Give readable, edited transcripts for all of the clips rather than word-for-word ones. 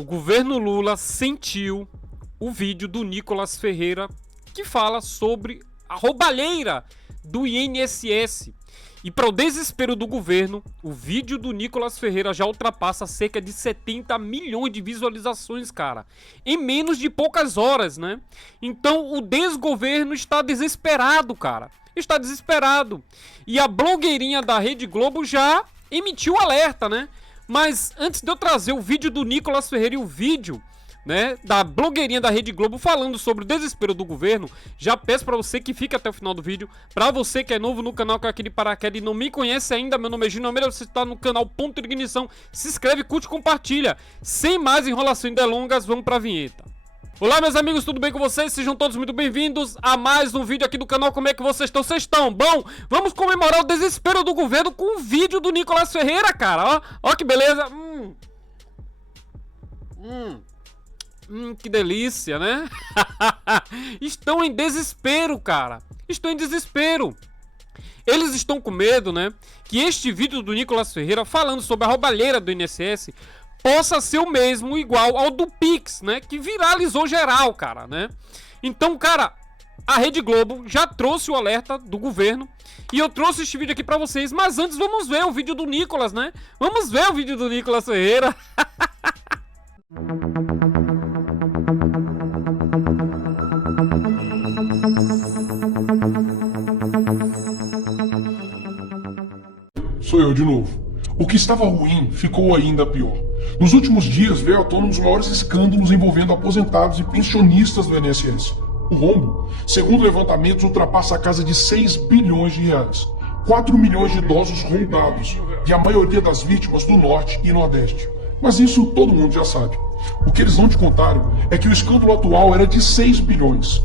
O governo Lula sentiu o vídeo do Nicolas Ferreira que fala sobre a roubalheira do INSS. E para o desespero do governo, o vídeo do Nicolas Ferreira já ultrapassa cerca de 70 milhões de visualizações, cara. Em menos de poucas horas, né? Então o desgoverno está desesperado, cara. Está desesperado. E a blogueirinha da Rede Globo já emitiu alerta, né? Mas antes de eu trazer o vídeo do Nicolas Ferreira e o vídeo, né, da blogueirinha da Rede Globo falando sobre o desespero do governo, já peço pra você que fique até o final do vídeo. Pra você que é novo no canal, que é aqui de paraquedas e não me conhece ainda, meu nome é Gino Almeida, você está no canal Ponto de Ignição, se inscreve, curte e compartilha. Sem mais enrolação e delongas, vamos pra vinheta. Olá meus amigos, tudo bem com vocês? Sejam todos muito bem-vindos a mais um vídeo aqui do canal. Como é que vocês estão? Vocês estão bom? Vamos comemorar o desespero do governo com o vídeo do Nicolas Ferreira, cara. Ó que beleza. Que delícia, né? Estão em desespero, cara. Estão em desespero. Eles estão com medo, né, que este vídeo do Nicolas Ferreira falando sobre a roubalheira do INSS possa ser o mesmo, igual ao do Pix, né? Que viralizou geral, cara, né? Então, cara, a Rede Globo já trouxe o alerta do governo e eu trouxe este vídeo aqui pra vocês. Mas antes, vamos ver o vídeo do Nicolas, né? Vamos ver o vídeo do Nicolas Ferreira. Sou eu de novo. O que estava ruim ficou ainda pior. Nos últimos dias veio à tona um dos maiores escândalos envolvendo aposentados e pensionistas do INSS. O rombo, segundo levantamentos, ultrapassa a casa de 6 bilhões de reais. 4 milhões de idosos roubados e a maioria das vítimas do Norte e Nordeste. Mas isso todo mundo já sabe. O que eles não te contaram é que o escândalo atual era de 6 bilhões.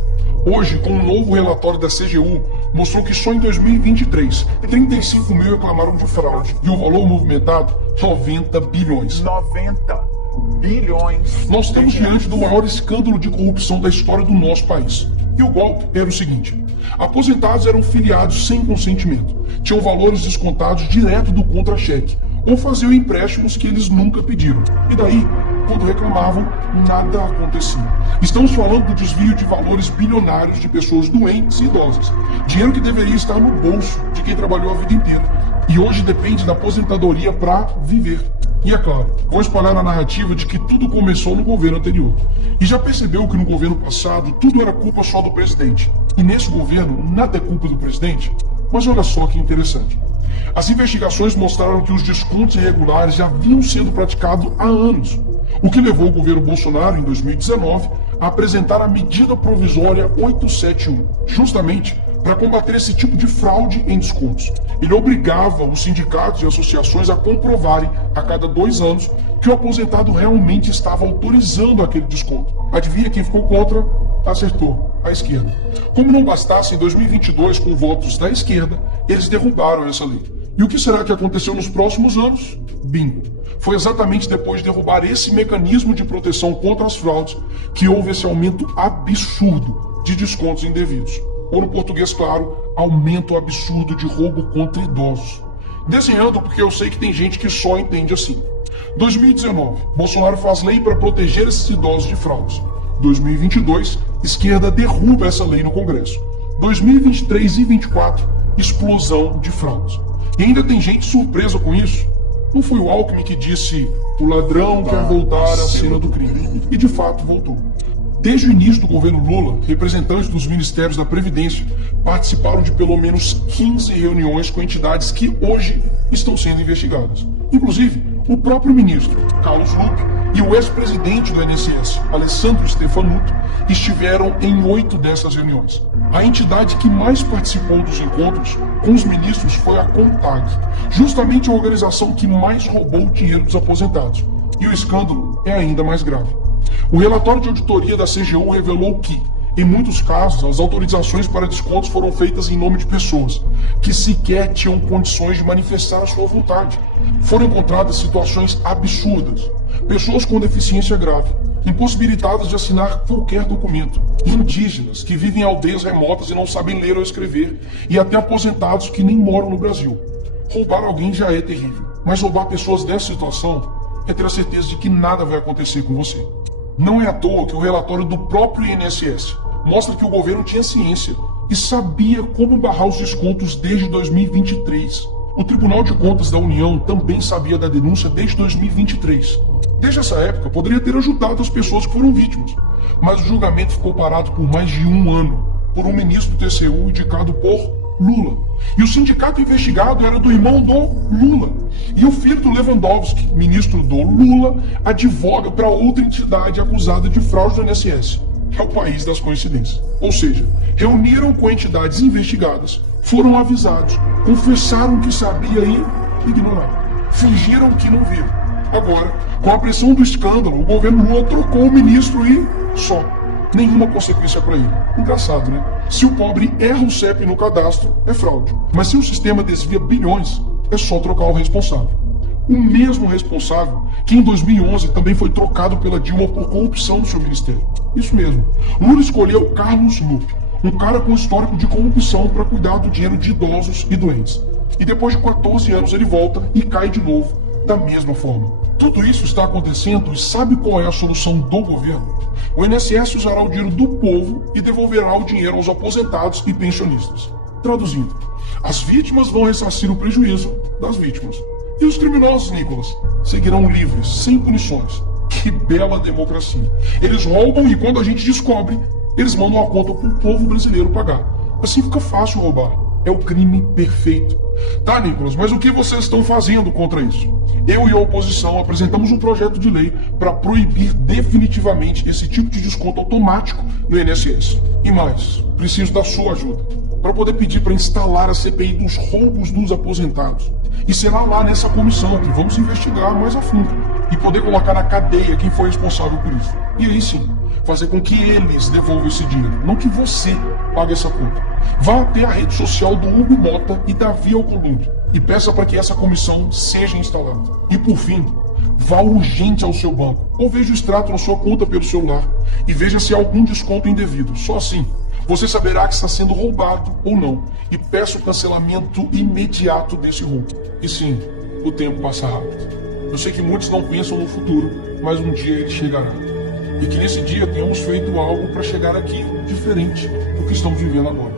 Hoje, com um novo relatório da CGU, mostrou que só em 2023, 35 mil reclamaram de fraude. E o valor movimentado, 90 bilhões. 90 bilhões. Nós estamos diante do maior escândalo de corrupção da história do nosso país. E o golpe era o seguinte: aposentados eram filiados sem consentimento, tinham valores descontados direto do contra-cheque, ou faziam empréstimos que eles nunca pediram. E daí, quando reclamavam, nada acontecia. Estamos falando do desvio de valores bilionários de pessoas doentes e idosas. Dinheiro que deveria estar no bolso de quem trabalhou a vida inteira e hoje depende da aposentadoria para viver. E é claro, vão espalhar a narrativa de que tudo começou no governo anterior. E já percebeu que no governo passado tudo era culpa só do presidente. E nesse governo nada é culpa do presidente? Mas olha só que interessante. As investigações mostraram que os descontos irregulares já vinham sendo praticados há anos, o que levou o governo Bolsonaro, em 2019, a apresentar a medida provisória 871, justamente para combater esse tipo de fraude em descontos. Ele obrigava os sindicatos e associações a comprovarem, a cada 2 anos, que o aposentado realmente estava autorizando aquele desconto. Adivinha quem ficou contra? Acertou, a esquerda. Como não bastasse, em 2022, com votos da esquerda, eles derrubaram essa lei. E o que será que aconteceu nos próximos anos? Bingo! Foi exatamente depois de derrubar esse mecanismo de proteção contra as fraudes que houve esse aumento absurdo de descontos indevidos. Ou no português claro, aumento absurdo de roubo contra idosos. Desenhando porque eu sei que tem gente que só entende assim. 2019, Bolsonaro faz lei para proteger esses idosos de fraudes. 2022, esquerda derruba essa lei no Congresso. 2023 e 2024, explosão de fraudes. E ainda tem gente surpresa com isso. Não foi o Alckmin que disse: o ladrão quer voltar à cena do crime. E de fato voltou. Desde o início do governo Lula, representantes dos ministérios da Previdência participaram de pelo menos 15 reuniões com entidades que hoje estão sendo investigadas. Inclusive, o próprio ministro, Carlos Lupe, e o ex-presidente do INSS, Alessandro Stefanuto, estiveram em 8 dessas reuniões. A entidade que mais participou dos encontros com os ministros foi a CONTAG, justamente a organização que mais roubou o dinheiro dos aposentados. E o escândalo é ainda mais grave. O relatório de auditoria da CGU revelou que, em muitos casos, as autorizações para descontos foram feitas em nome de pessoas que sequer tinham condições de manifestar a sua vontade. Foram encontradas situações absurdas. Pessoas com deficiência grave, impossibilitadas de assinar qualquer documento, indígenas que vivem em aldeias remotas e não sabem ler ou escrever, e até aposentados que nem moram no Brasil. Roubar alguém já é terrível, mas roubar pessoas dessa situação é ter a certeza de que nada vai acontecer com você. Não é à toa que o relatório do próprio INSS mostra que o governo tinha ciência e sabia como barrar os descontos desde 2023. O Tribunal de Contas da União também sabia da denúncia desde 2023. Desde essa época, poderia ter ajudado as pessoas que foram vítimas, mas o julgamento ficou parado por mais de um ano, por um ministro do TCU indicado por Lula. E o sindicato investigado era do irmão do Lula. E o filho do Lewandowski, ministro do Lula, advoga para outra entidade acusada de fraude do INSS. É o país das coincidências. Ou seja, reuniram com entidades investigadas, foram avisados, confessaram que sabia e ignoraram. Fingiram que não viram. Agora, com a pressão do escândalo, o governo Lula trocou o ministro e só. Nenhuma consequência para ele. Engraçado, né? Se o pobre erra o CEP no cadastro, é fraude. Mas se o sistema desvia bilhões, é só trocar o responsável. O mesmo responsável que em 2011 também foi trocado pela Dilma por corrupção no seu ministério. Isso mesmo. Lula escolheu Carlos Lupe, um cara com histórico de corrupção para cuidar do dinheiro de idosos e doentes. E depois de 14 anos ele volta e cai de novo, da mesma forma. Tudo isso está acontecendo e sabe qual é a solução do governo? O INSS usará o dinheiro do povo e devolverá o dinheiro aos aposentados e pensionistas. Traduzindo, as vítimas vão ressarcir o prejuízo das vítimas. E os criminosos, Nicolas, seguirão livres, sem punições. Que bela democracia. Eles roubam e quando a gente descobre, eles mandam a conta para o povo brasileiro pagar. Assim fica fácil roubar. É o crime perfeito. Tá, Nicolas, mas o que vocês estão fazendo contra isso? Eu e a oposição apresentamos um projeto de lei para proibir definitivamente esse tipo de desconto automático no INSS. E mais, preciso da sua ajuda para poder pedir para instalar a CPI dos roubos dos aposentados. E será lá nessa comissão que vamos investigar mais a fundo e poder colocar na cadeia quem foi responsável por isso. E aí sim, fazer com que eles devolvam esse dinheiro, não que você pague essa conta. Vá até a rede social do Hugo Mota e Davi Alcolumbre e peça para que essa comissão seja instalada. E por fim, vá urgente ao seu banco ou veja o extrato na sua conta pelo celular e veja se há algum desconto indevido. Só assim você saberá que está sendo roubado ou não e peça o cancelamento imediato desse roubo. E sim, o tempo passa rápido. Eu sei que muitos não pensam no futuro, mas um dia ele chegará. E que nesse dia tenhamos feito algo para chegar aqui diferente do que estamos vivendo agora.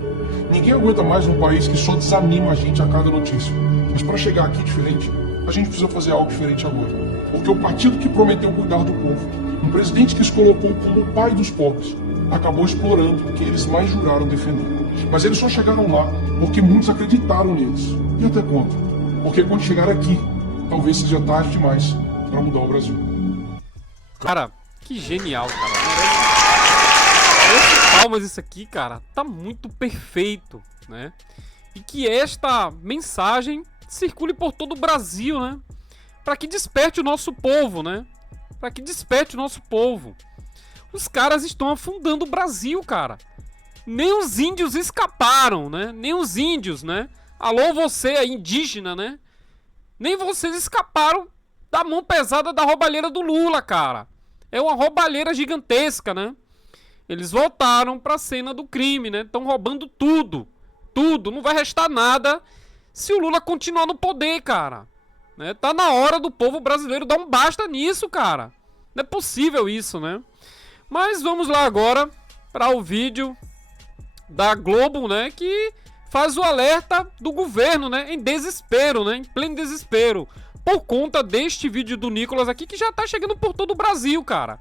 Ninguém aguenta mais um país que só desanima a gente a cada notícia. Mas para chegar aqui diferente, a gente precisa fazer algo diferente agora. Porque o partido que prometeu cuidar do povo, um presidente que se colocou como o pai dos pobres, acabou explorando o que eles mais juraram defender. Mas eles só chegaram lá porque muitos acreditaram neles. E até quando? Porque quando chegar aqui, talvez seja tarde demais para mudar o Brasil. Cara, que genial, cara. Palmas isso aqui, cara, tá muito perfeito, né? E que esta mensagem circule por todo o Brasil, né? Para que desperte o nosso povo, né? Para que desperte o nosso povo. Os caras estão afundando o Brasil, cara. Nem os índios escaparam, né? Nem os índios, né? Alô, você aí, indígena, né? Nem vocês escaparam da mão pesada da roubalheira do Lula, cara. É uma roubalheira gigantesca, né? Eles voltaram pra cena do crime, né? Estão roubando tudo. Tudo. Não vai restar nada se o Lula continuar no poder, cara. Né? Tá na hora do povo brasileiro dar um basta nisso, cara. Não é possível isso, né? Mas vamos lá agora para o vídeo da Globo, né? Que faz o alerta do governo, né? Em desespero, né? Em pleno desespero. Por conta deste vídeo do Nicolas aqui, que já tá chegando por todo o Brasil, cara.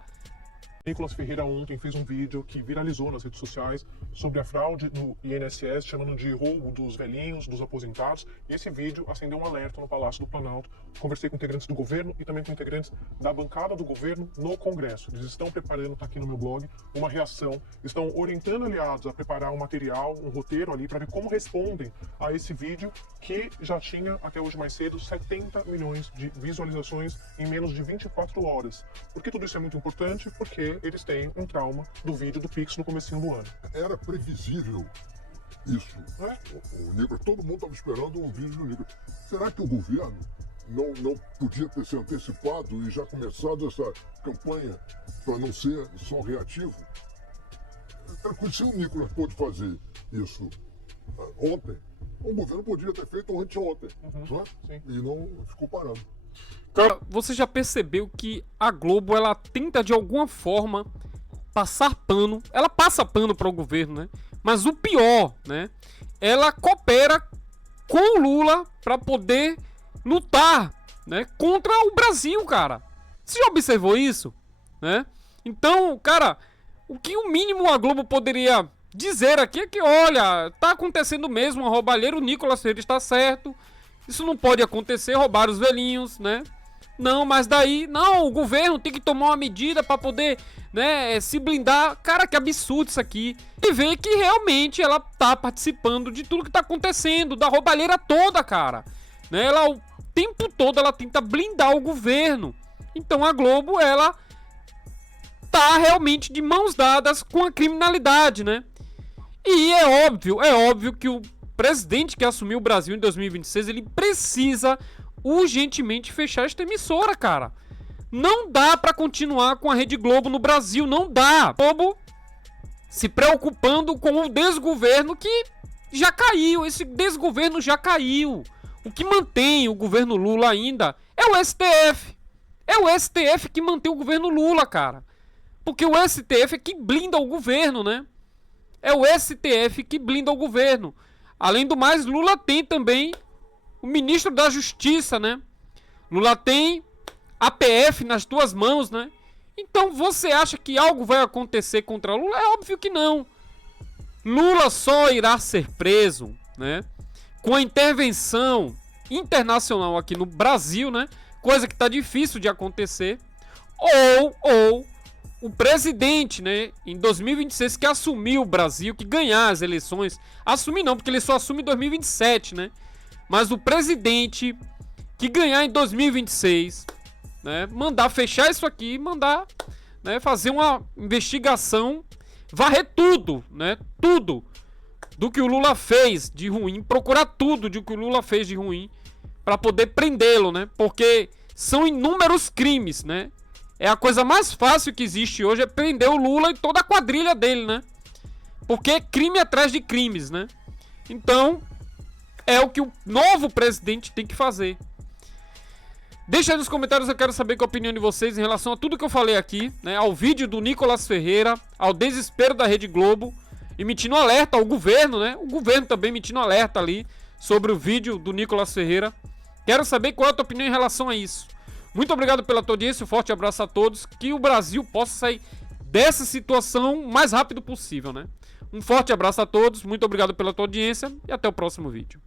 Nicolas Ferreira ontem fez um vídeo que viralizou nas redes sociais sobre a fraude no INSS, chamando de roubo dos velhinhos, dos aposentados. E esse vídeo acendeu um alerta no Palácio do Planalto. Conversei com integrantes do governo e também com integrantes da bancada do governo no Congresso. Eles estão preparando, tá aqui no meu blog, uma reação. Estão orientando aliados a preparar um material, um roteiro ali, para ver como respondem a esse vídeo que já tinha, até hoje mais cedo, 70 milhões de visualizações em menos de 24 horas. Por que tudo isso é muito importante? Porque eles têm um trauma do vídeo do Pix no comecinho do ano. Era previsível isso. O Nicolas, todo mundo estava esperando um vídeo do Nicolas. Será que o governo não podia ter se antecipado e já começado essa campanha para não ser só reativo? Tranquilo, se o Nicolas pôde fazer isso ontem, o governo podia ter feito anteontem, não é? Sim. E não ficou parado. Você já percebeu que a Globo, ela tenta de alguma forma passar pano, ela passa pano para o governo, né? Mas o pior, né? Ela coopera com o Lula para poder lutar, né, contra o Brasil, cara. Você já observou isso, né? Então, cara, o mínimo a Globo poderia dizer aqui é que, olha, tá acontecendo mesmo uma roubalheira, o Nicolas Ferreira está certo, isso não pode acontecer, roubar os velhinhos, né? Não, mas daí, não, o governo tem que tomar uma medida pra poder, né, se blindar. Cara, que absurdo isso aqui. E ver que realmente ela tá participando de tudo que tá acontecendo, da roubalheira toda, cara. Né, ela, o tempo todo, ela tenta blindar o governo. Então a Globo, ela tá realmente de mãos dadas com a criminalidade, né? E é óbvio que o presidente que assumiu o Brasil em 2026, ele precisa urgentemente fechar esta emissora, cara. Não dá pra continuar com a Rede Globo no Brasil, não dá. Globo se preocupando com o desgoverno que já caiu, esse desgoverno já caiu. O que mantém o governo Lula ainda é o STF. É o STF que mantém o governo Lula, cara. Porque o STF é que blinda o governo, né? É o STF que blinda o governo. Além do mais, Lula tem também o ministro da Justiça, né? Lula tem a PF nas tuas mãos, né? Então você acha que algo vai acontecer contra Lula? É óbvio que não. Lula só irá ser preso, né, com a intervenção internacional aqui no Brasil, né? Coisa que tá difícil de acontecer. Ou o presidente, né, em 2026, que assumiu o Brasil, que ganhar as eleições. Assumir não, porque ele só assume em 2027, né? Mas o presidente que ganhar em 2026, né, mandar fechar isso aqui, mandar, né, fazer uma investigação, varrer tudo, né, tudo do que o Lula fez de ruim, procurar tudo do que o Lula fez de ruim para poder prendê-lo, né? Porque são inúmeros crimes, né? É a coisa mais fácil que existe hoje é prender o Lula e toda a quadrilha dele, né? Porque é crime atrás de crimes, né? Então, é o que o novo presidente tem que fazer. Deixa aí nos comentários, eu quero saber qual a opinião de vocês em relação a tudo que eu falei aqui, né? Ao vídeo do Nicolas Ferreira, ao desespero da Rede Globo, emitindo alerta ao governo, né? O governo também emitindo alerta ali sobre o vídeo do Nicolas Ferreira. Quero saber qual é a tua opinião em relação a isso. Muito obrigado pela tua audiência, um forte abraço a todos, que o Brasil possa sair dessa situação o mais rápido possível, né? Um forte abraço a todos, muito obrigado pela tua audiência e até o próximo vídeo.